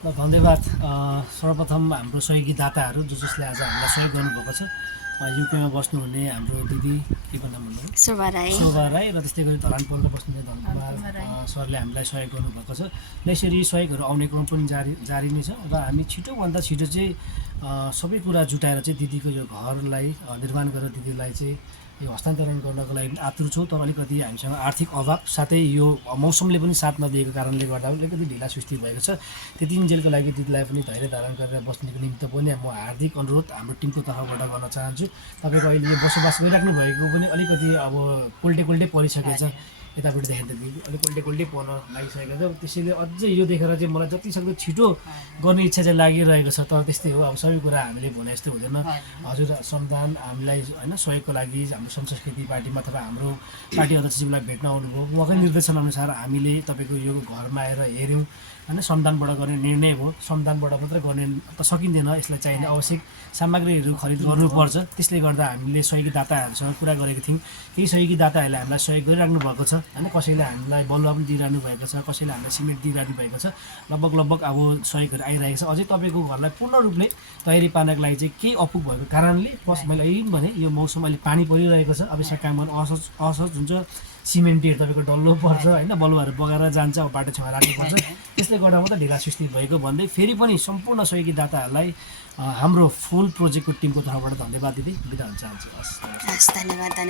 धन्यवाद। सर्वप्रथम हाम्रो सहयोगी दाताहरू जसले आज हामीलाई सहयोग गर्नुभएको छ, युकेमा बस्नुहुने हाम्रो दिदी के भन्नु भन्नु शोभा राई र त्यस्तै गरी धरान पोलमा बस्नुहुने धनकुमार सरले हामीलाई सहयोग गर्नुभएको छ। र यसरी सहयोगहरू आउने क्रम पनि जारी नै छ र हामी छिटोभन्दा छिटो चाहिँ सबै कुरा जुटाएर चाहिँ दिदीको यो घरलाई निर्माण गरेर दिदीलाई चाहिँ यो हस्तान्तरण गर्नको लागि आतुर छौँ। तर अलिकति हामीसँग आर्थिक अभाव साथै यो मौसमले पनि साथ नदिएको कारणले गर्दा अलिकति ढिला सुस्ती भएको छ। त्यति जेलको लागि दिदीलाई पनि धैर्य धारण गरेर बस्नेको निमित्त पनि म हार्दिक अनुरोध हाम्रो टिमको तर्फबाट गर्न चाहन्छु। तपाईँको अहिले बसोबास गरिराख्नु भएको पनि अलिकति अब कोल्टे परिसकेको छ, यतापट्टि देख्दाखेरि अलिक कोल्टे पर्न लागिसकेको छ। त्यसैले अझै यो देखेर चाहिँ मलाई जतिसक्दो छिटो गर्ने इच्छा चाहिँ लागिरहेको छ। तर त्यस्तै हो, अब सबै कुरा हामीले भने जस्तो हुँदैन। हजुर श्रमदान हामीलाई होइन सहयोगको लागि हाम्रो संस्कृति पार्टीमा अथवा हाम्रो पार्टी अध्यक्षज्यूलाई भेट्न आउनुभयो। उहाँकै निर्देशन अनुसार हामीले तपाईँको यो घरमा आएर हेऱ्यौँ होइन। श्रमदानबाट गर्ने निर्णय हो, श्रमदानबाट मात्रै गर्ने त सकिँदैन, यसलाई चाहिने आवश्यक सामग्रीहरू खरिद गर्नुपर्छ। त्यसले गर्दा हामीले सहयोगी दाताहरूसँग कुरा गरेको थियौँ। केही सहयोगी दाताहरूले हामीलाई सहयोग गरिराख्नु भएको छ होइन। कसैले हामीलाई बलुवा पनि दिइरहनु भएको छ, कसैले हामीलाई सिमेन्ट दिइरहनु भएको छ। लगभग अब सहयोगहरू आइरहेको छ। अझै तपाईँको घरलाई पूर्ण रूपले तयारी पार्नको लागि चाहिँ केही अपुग भएको कारणले प्लस मैले यही भने यो मौसम अहिले पानी परिरहेको छ। अब यसमा काम गर्नु असहज हुन्छ। सिमेन्टहरू तपाईँको डल्लो पर्छ होइन, बलुवाहरू बगाएर जान्छ, अब बाटो छेउमा राख्नुपर्छ। त्यसले गर्दा मात्रै ढिला सुस्ती भएको भन्दै फेरि पनि सम्पूर्ण सहयोगी दाताहरूलाई हाम्रो फुल प्रोजेक्टको टिमको तर्फबाट धन्यवाद दिँदै बिदा हुन चाहन्छु। हस्, धन्यवाद।